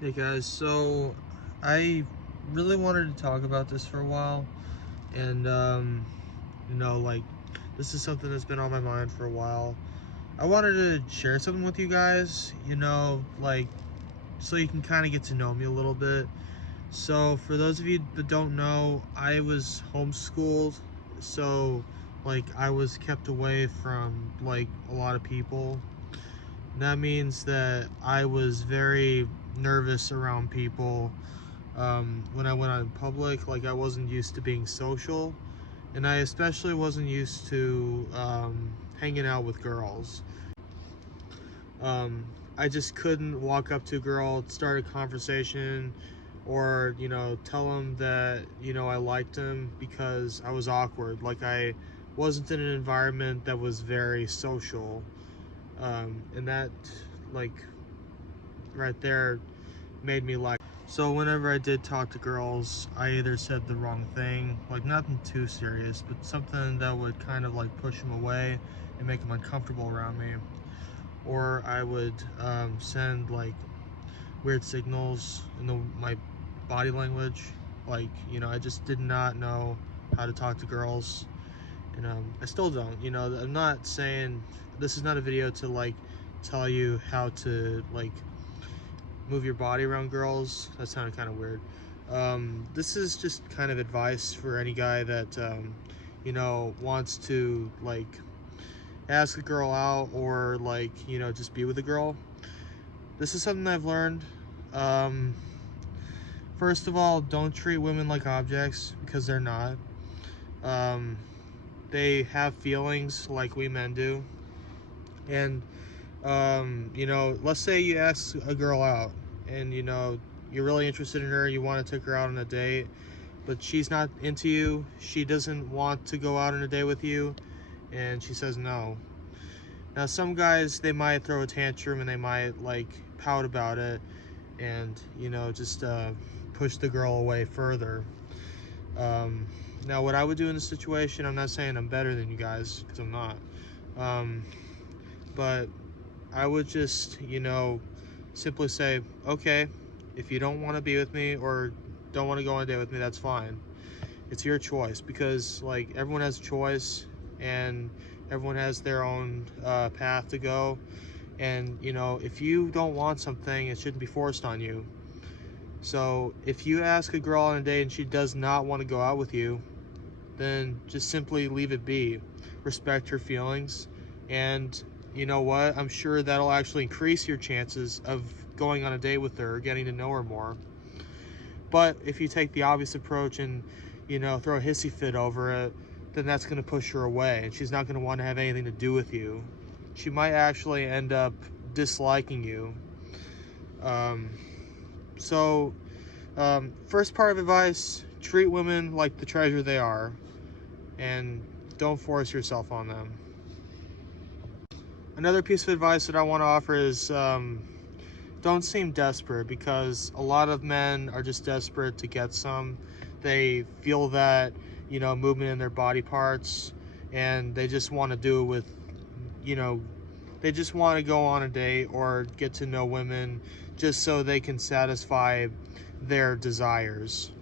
Hey guys, so I really wanted to talk about this for a while, and like this is something that's been on my mind for a while. I wanted to share something with you guys, so you can kind of get to know me a little bit. So, for those of you that don't know, I was homeschooled, so I was kept away from a lot of people. That means that I was very nervous around people when I went out in public. Like, I wasn't used to being social, and I especially wasn't used to hanging out with girls. I just couldn't walk up to a girl, start a conversation, or tell them that I liked them because I was awkward. Like, I wasn't in an environment that was very social, and that like right there made me like. So whenever I did talk to girls, I either said the wrong thing, like nothing too serious, but something that would kind of like push them away and make them uncomfortable around me, or I would send like weird signals in my body language. Like, I just did not know how to talk to girls, and I still don't. I'm not saying this is not a video to like tell you how to like move your body around girls. That sounded kind of weird. This is just kind of advice for any guy that wants to like ask a girl out, or just be with a girl. This is something I've learned. um, First of all, don't treat women like objects, because they're not. um, they have feelings like we men do. And let's say you ask a girl out, and you're really interested in her, you want to take her out on a date, but she's not into you, she doesn't want to go out on a date with you, and she says no. Now, some guys, they might throw a tantrum and they might like pout about it, and just push the girl away further. um, Now, what I would do in this situation, I'm not saying I'm better than you guys, because I'm not. um, but I would just, simply say, okay, if you don't want to be with me or don't want to go on a date with me, that's fine. It's your choice, because like everyone has a choice, and everyone has their own path to go. And if you don't want something, it shouldn't be forced on you. So if you ask a girl on a date and she does not want to go out with you, then just simply leave it be. Respect her feelings. And you know what? I'm sure that'll actually increase your chances of going on a date with her, getting to know her more. But if you take the obvious approach and, throw a hissy fit over it, then that's going to push her away, and she's not going to want to have anything to do with you. She might actually end up disliking you. Um, first part of advice: treat women like the treasure they are, and don't force yourself on them. Another piece of advice that I want to offer is don't seem desperate, because a lot of men are just desperate to get some. They feel that, movement in their body parts, and they just want to do it with, you know, they just want to go on a date or get to know women just so they can satisfy their desires.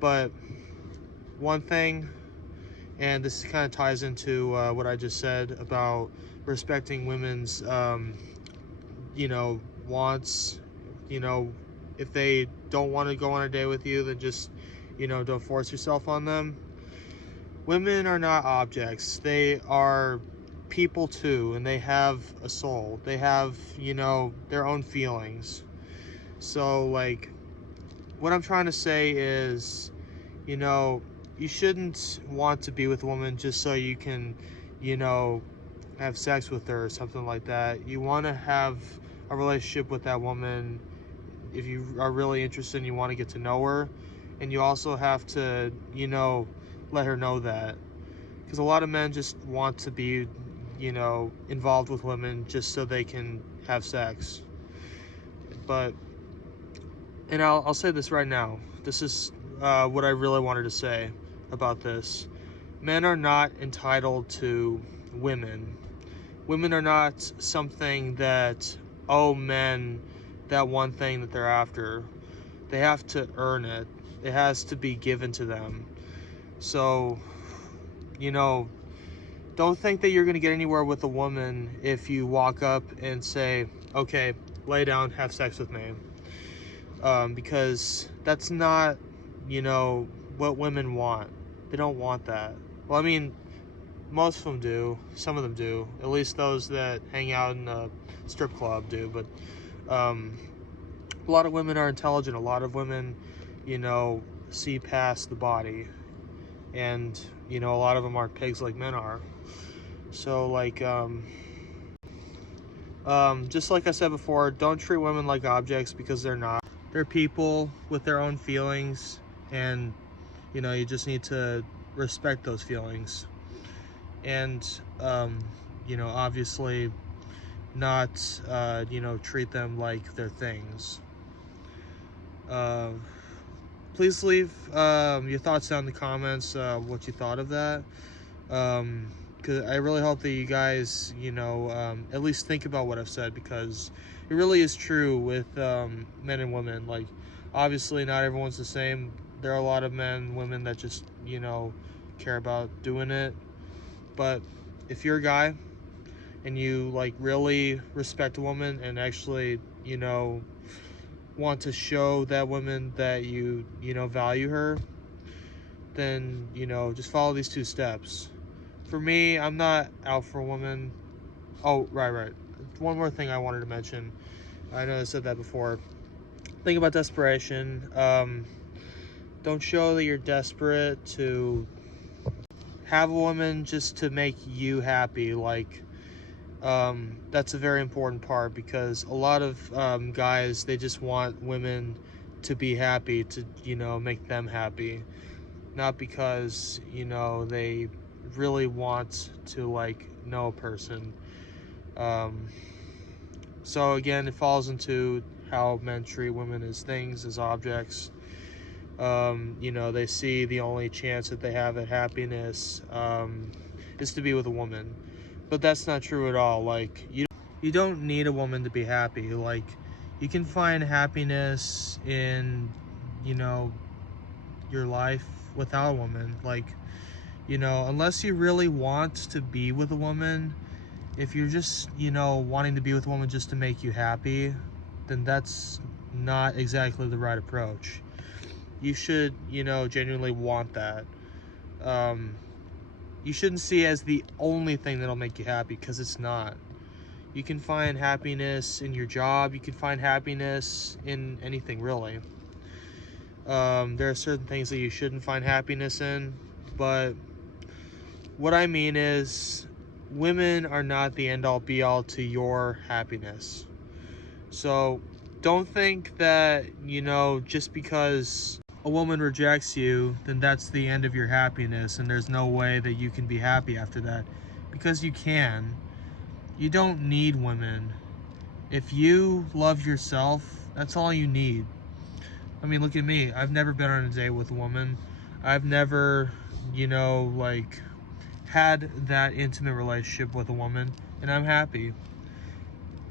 But one thing, and this kind of ties into what I just said about respecting women's, wants. You know, if they don't want to go on a date with you, then just, don't force yourself on them. Women are not objects. They are people too, and they have a soul. They have, their own feelings. So, like, what I'm trying to say is, you know, you shouldn't want to be with a woman just so you can, you know, have sex with her or something like that. You want to have a relationship with that woman if you are really interested and you want to get to know her. And you also have to, let her know that. Because a lot of men just want to be, involved with women just so they can have sex. But, and I'll say this right now. This is what I really wanted to say about this. Men are not entitled to women. Women are not something that owe men that one thing that they're after. They have to earn it. It has to be given to them. So, you know, don't think that you're going to get anywhere with a woman if you walk up and say, okay, lay down, have sex with me. Because that's not, what women want. They don't want that. Well, I mean, most of them do. Some of them do. At least those that hang out in a strip club do. But a lot of women are intelligent. A lot of women, see past the body. And, a lot of them aren't pigs like men are. So, like, just like I said before, don't treat women like objects, because they're not. They're people with their own feelings, and, you just need to respect those feelings. And, obviously not, treat them like they're things. Please leave your thoughts down in the comments, what you thought of that. Because I really hope that you guys, at least think about what I've said, because it really is true with men and women. Like, obviously not everyone's the same. There are a lot of men and women that just, care about doing it. But if you're a guy and you, like, really respect a woman and actually, want to show that woman that you value her, then, just follow these 2 steps. For me, I'm not out for a woman. Oh, right. One more thing I wanted to mention. I know I said that before. Think about desperation. Don't show that you're desperate to have a woman just to make you happy. Like, that's a very important part, because a lot of guys, they just want women to be happy, to, make them happy. Not because, they really want to, like, know a person. So again, it falls into how men treat women as things, as objects. They see the only chance that they have at happiness is to be with a woman. But that's not true at all. Like, you don't need a woman to be happy. Like, you can find happiness in, your life without a woman. Like, unless you really want to be with a woman, if you're just, wanting to be with a woman just to make you happy, then that's not exactly the right approach. You should, genuinely want that. You shouldn't see it as the only thing that'll make you happy, because it's not. You can find happiness in your job. You can find happiness in anything, really. There are certain things that you shouldn't find happiness in, but what I mean is, women are not the end-all be-all to your happiness. So don't think that, just because a woman rejects you, then that's the end of your happiness, and there's no way that you can be happy after that, because you can. You don't need women. If you love yourself, that's all you need. I mean, look at me. I've never been on a date with a woman. I've never, had that intimate relationship with a woman, and I'm happy.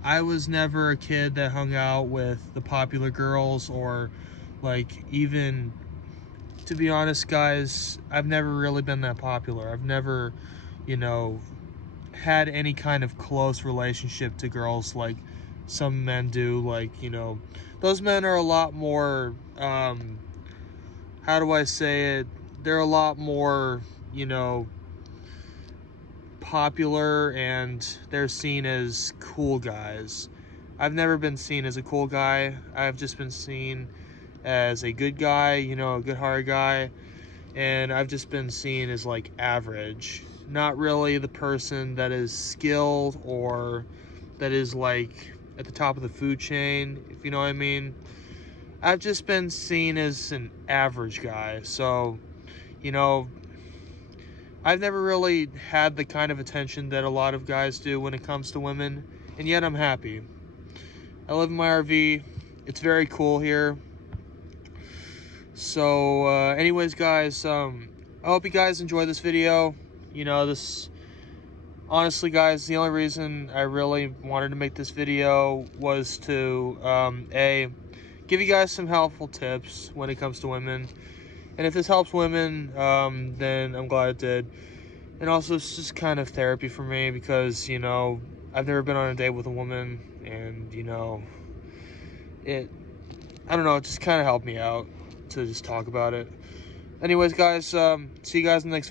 I was never a kid that hung out with the popular girls, or, like, even, to be honest, guys, I've never really been that popular. I've never, had any kind of close relationship to girls like some men do. Like, those men are a lot more, how do I say it? They're a lot more, popular, and they're seen as cool guys. I've never been seen as a cool guy. I've just been seen as a good guy, a good-hearted guy, and I've just been seen as, like, average. Not really the person that is skilled, or that is, like, at the top of the food chain, if you know what I mean. I've just been seen as an average guy. So, I've never really had the kind of attention that a lot of guys do when it comes to women, and yet I'm happy. I live in my RV. It's very cool here. So, anyways, guys, I hope you guys enjoy this video. honestly, guys, the only reason I really wanted to make this video was to, give you guys some helpful tips when it comes to women. And if this helps women, then I'm glad it did. And also, it's just kind of therapy for me because, you know, I've never been on a date with a woman, and, you know, I don't know, it just kind of helped me out to just talk about it. Anyways, guys, see you guys in the next